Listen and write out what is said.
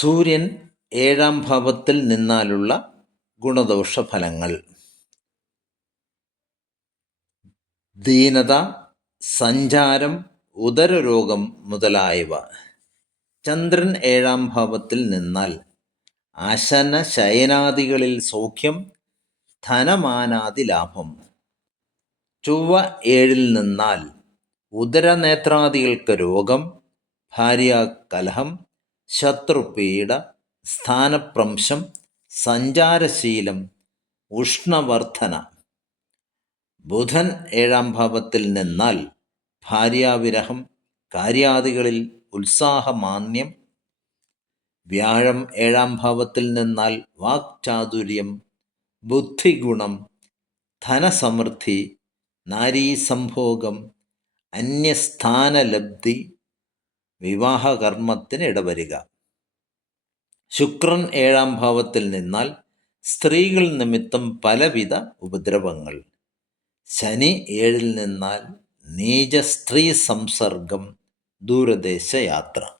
സൂര്യൻ ഏഴാം ഭാവത്തിൽ നിന്നാലുള്ള ഗുണദോഷ ഫലങ്ങൾ ദീനത സഞ്ചാരം ഉദരരോഗം മുതലായവ. ചന്ദ്രൻ ഏഴാം ഭാവത്തിൽ നിന്നാൽ അശന ശയനാദികളിൽ സൗഖ്യം ധനമാനാദി ലാഭം. ചൊവ്വ ഏഴിൽ നിന്നാൽ ഉദരനേത്രാദികൾക്ക് രോഗം ഭാര്യാകലഹം ശത്രുപീഡ സ്ഥാനപ്രംശം സഞ്ചാരശീലം ഉഷ്ണവർദ്ധന. ബുധൻ ഏഴാം ഭാവത്തിൽ നിന്നാൽ ഭാര്യാവിരഹം കാര്യാദികളിൽ ഉത്സാഹമാന്യം. വ്യാഴം ഏഴാം ഭാവത്തിൽ നിന്നാൽ വാക്ചാതുര്യം ബുദ്ധിഗുണം ധനസമൃദ്ധി നാരീസംഭോഗം അന്യസ്ഥാനലബ്ധി. വിവാഹകർമ്മത്തിന് ഇടവരിക. ശുക്രൻ ഏഴാം ഭാവത്തിൽ നിന്നാൽ സ്ത്രീകൾ നിമിത്തം പലവിധ ഉപദ്രവങ്ങൾ. ശനി ഏഴിൽ നിന്നാൽ നീച സ്ത്രീ സംസർഗം ദൂരദേശ യാത്ര.